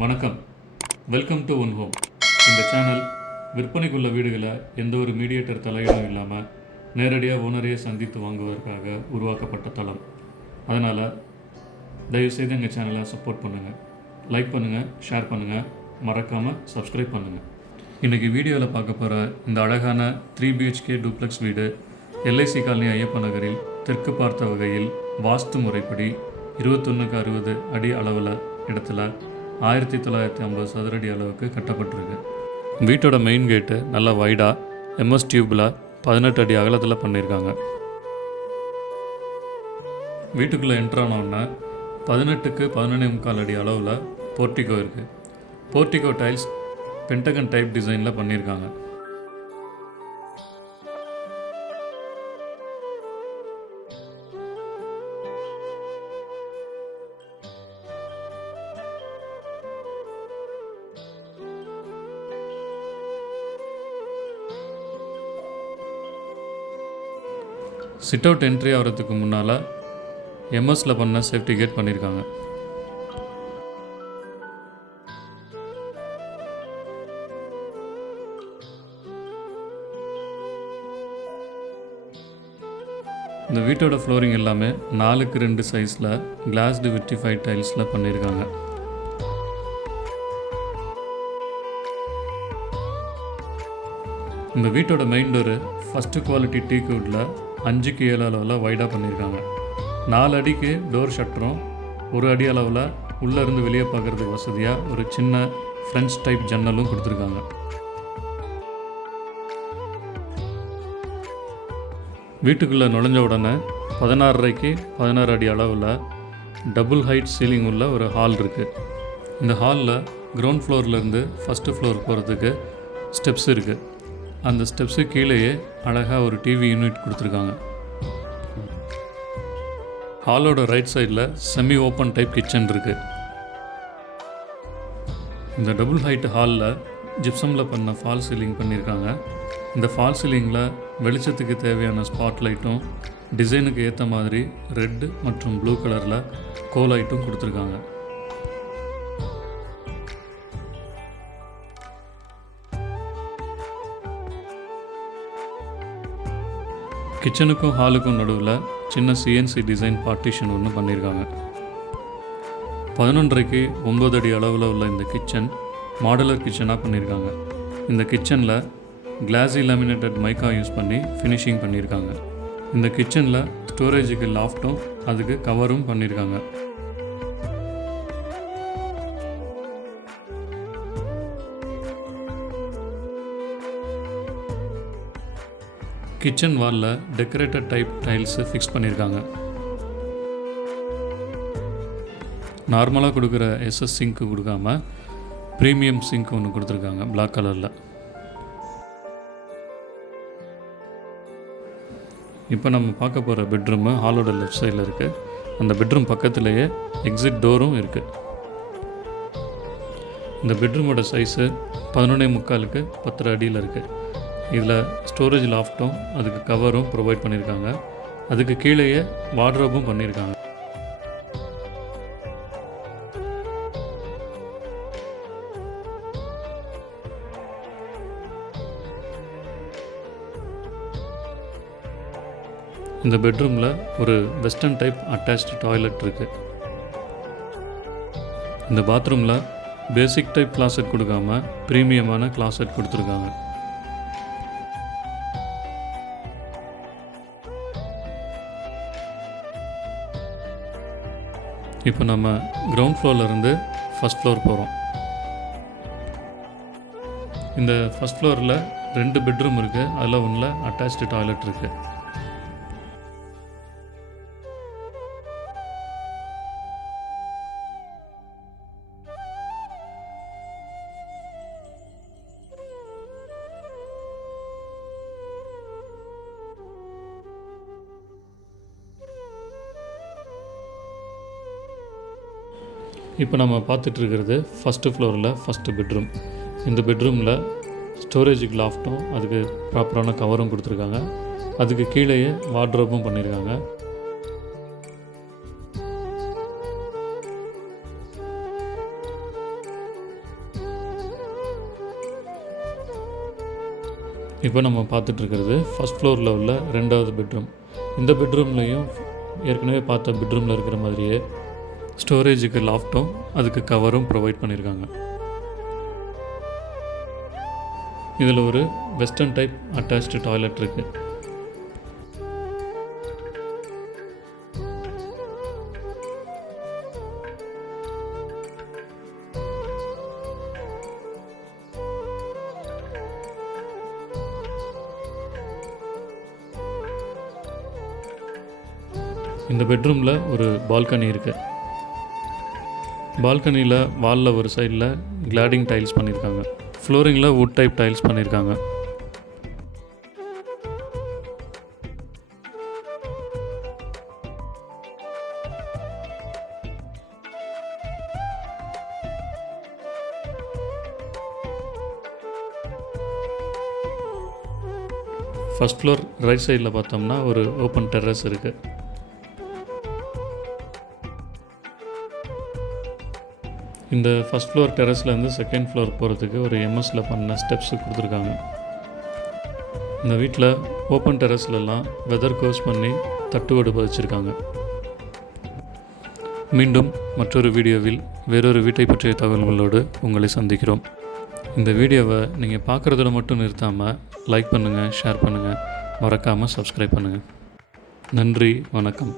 வணக்கம். Welcome to one home. இந்த channel விற்பனைக்குள்ள வீடுகளை எந்த ஒரு மீடியேட்டர் தலையீடும் இல்லாமல் நேரடியாக ஓனரையே சந்தித்து வாங்குவதற்காக உருவாக்கப்பட்ட தளம். அதனால் தயவுசெய்து எங்கள் சேனலை சப்போர்ட் பண்ணுங்கள், லைக் பண்ணுங்கள், ஷேர் பண்ணுங்கள், மறக்காமல் சப்ஸ்கிரைப் பண்ணுங்கள். இன்றைக்கி வீடியோவில் பார்க்க போகிற இந்த அழகான 3 BHK டூப்ளெக்ஸ் வீடு எல்ஐசி காலனி ஐயப்ப நகரில் தெற்கு பார்த்த வகையில் வாஸ்து முறைப்படி 21x60 அடி அளவில் இடத்துல 1950 சதுரடி அளவுக்கு கட்டப்பட்டிருக்கு. வீட்டோட மெயின் கேட்டு நல்லா வைடாக எம்எஸ் டியூப்பில் 18 அடி அகலத்தில் பண்ணியிருக்காங்க. வீட்டுக்குள்ளே என்ட்ரானோடனே 18க்கு 11.25 அடி அளவில் போர்ட்டிகோ இருக்குது. போர்ட்டிகோ டைல்ஸ் பென்டகன் டைப் டிசைனில் பண்ணியிருக்காங்க. சிட் அவுட் என்ட்ரி ஆகிறதுக்கு முன்னால் எம்எஸில் பண்ண சேஃப்டி கேட் பண்ணியிருக்காங்க. இந்த வீட்டோட ஃப்ளோரிங் எல்லாமே 4x2 சைஸில் கிளாஸ்டு விட்ரிஃபைட் டைல்ஸில் பண்ணியிருக்காங்க. இந்த வீட்டோட main door first quality teak வுட்டில் 5x7 அளவில் வைடாக பண்ணியிருக்காங்க. 4 அடிக்கு டோர் ஷட்டரும் 1 அடி அளவில் உள்ளேருந்து வெளியே பார்க்குறதுக்கு வசதியாக ஒரு சின்ன ஃப்ரெஞ்ச் டைப் ஜன்னலும் கொடுத்துருக்காங்க. வீட்டுக்குள்ளே நுழைஞ்ச உடனே 16.5க்கு 16 அடி அளவில் டபுள் ஹைட் சீலிங் உள்ள ஒரு ஹால் இருக்குது. இந்த ஹாலில் கிரவுண்ட் ஃப்ளோர்லேருந்து ஃபஸ்ட்டு ஃப்ளோர் போகிறதுக்கு ஸ்டெப்ஸ் இருக்குது. அந்த ஸ்டெப்ஸு கீழேயே அழகாக ஒரு டிவி யூனிட் கொடுத்துருக்காங்க. ஹாலோட ரைட் சைடில் செமி ஓப்பன் டைப் கிச்சன் இருக்குது. இந்த டபுள் ஹைட் ஹாலில் ஜிப்சமில் பண்ண ஃபால் சீலிங் பண்ணியிருக்காங்க. இந்த ஃபால் சீலிங்கில் வெளிச்சத்துக்கு தேவையான ஸ்பாட் லைட்டும் டிசைனுக்கு ஏற்ற மாதிரி ரெட் மற்றும் ப்ளூ கலரில் கோலைட்டும் கொடுத்துருக்காங்க. கிச்சனுக்கும் ஹாலுக்கும் நடுவில் சின்ன சிஎன்சி டிசைன் பார்ட்டிஷன் ஒன்று பண்ணியிருக்காங்க. 11.5க்கு 9 அடி அளவில் உள்ள இந்த கிச்சன் மாடுலர் கிச்சனாக பண்ணியிருக்காங்க. இந்த கிச்சனில் கிளாஸி லேமினேட்டட் மைக்கா யூஸ் பண்ணி ஃபினிஷிங் பண்ணியிருக்காங்க. இந்த கிச்சனில் ஸ்டோரேஜுக்கு லாஃப்ட்டும் அதுக்கு கவரும் பண்ணியிருக்காங்க. கிச்சன் வாலில் டெக்கரேட்டட் டைப் டைல்ஸு ஃபிக்ஸ் பண்ணியிருக்காங்க. நார்மலாக கொடுக்குற எஸ்எஸ் சிங்க்கு கொடுக்காம ப்ரீமியம் சிங்க் ஒன்று கொடுத்துருக்காங்க பிளாக் கலரில். இப்போ நம்ம பார்க்க போகிற பெட்ரூமு ஹாலோட லெஃப்ட் சைடில் இருக்குது. அந்த பெட்ரூம் பக்கத்துலேயே எக்ஸிட் டோரும் இருக்குது. இந்த பெட்ரூமோட சைஸு 11.25க்கு 10 அடியில் இருக்குது. இதில் ஸ்டோரேஜ் லாஃப்ட்டும் அதுக்கு கவரும் ப்ரொவைட் பண்ணியிருக்காங்க. அதுக்கு கீழேயே வார்ட்ரோபும் பண்ணியிருக்காங்க. இந்த பெட்ரூமில் ஒரு வெஸ்டர்ன் டைப் அட்டாச்டு டாய்லெட் இருக்குது. இந்த பாத்ரூமில் பேசிக் டைப் கிளாசெட் கொடுக்காம ப்ரீமியமான கிளாசெட் கொடுத்துருக்காங்க. இப்போ நம்ம கிரவுண்ட் ஃப்ளோர்லேருந்து ஃபஸ்ட் ஃப்ளோர் போகிறோம். இந்த ஃபஸ்ட் ஃப்ளோரில் 2 பெட்ரூம் இருக்குது. அதில் ஒன்றில் அட்டாச்டு டாய்லெட் இருக்குது. இப்போ நம்ம பார்த்துட்ருக்கிறது ஃபஸ்ட்டு ஃப்ளோரில் ஃபஸ்ட்டு பெட்ரூம். இந்த பெட்ரூமில் ஸ்டோரேஜுக்கு லாஃப்ட்டும் அதுக்கு ப்ராப்பரான கவரும் கொடுத்துருக்காங்க. அதுக்கு கீழேயே வார்ட்ரோபும் பண்ணியிருக்காங்க. இப்போ நம்ம பார்த்துட்ருக்கிறது ஃபஸ்ட் ஃப்ளோரில் உள்ள 2வது பெட்ரூம். இந்த பெட்ரூம்லேயும் ஏற்கனவே பார்த்த பெட்ரூமில் இருக்கிற மாதிரியே ஸ்டோரேஜுக்கு லாஃப்ட்டும் அதுக்கு கவரும் ப்ரொவைட் பண்ணியிருக்காங்க. இதில் ஒரு வெஸ்டர்ன் டைப் அட்டாச்டு டாய்லெட் இருக்குது. இந்த பெட்ரூமில் ஒரு பால்கனி இருக்குது. பால்கனியில் வாலில் ஒரு சைடில் கிளாடிங் டைல்ஸ் பண்ணியிருக்காங்க. ஃப்ளோரிங்கில் வுட் டைப் டைல்ஸ் பண்ணியிருக்காங்க. ஃபஸ்ட் ஃப்ளோர் ரைட் சைடில் பார்த்தோம்னா ஒரு ஓப்பன் டெர்ரஸ் இருக்குது. இந்த ஃபஸ்ட் ஃப்ளோர் டெரஸ்லேருந்து செகண்ட் ஃப்ளோர் போகிறதுக்கு ஒரு எம்எஸ்சில் பண்ண ஸ்டெப்ஸு கொடுத்துருக்காங்க. இந்த வீட்டில் ஓப்பன் டெரஸ்லலாம் வெதர் கோர்ஸ் பண்ணி தட்டுவோடு பதிச்சிருக்காங்க. மீண்டும் மற்றொரு வீடியோவில் வேறொரு வீட்டை பற்றிய தகவல்களோடு உங்களை சந்திக்கிறோம். இந்த வீடியோவை நீங்கள் பார்க்குறதோட மட்டும் நிறுத்தாமல் லைக் பண்ணுங்கள், ஷேர் பண்ணுங்கள், மறக்காமல் சப்ஸ்கிரைப் பண்ணுங்கள். நன்றி, வணக்கம்.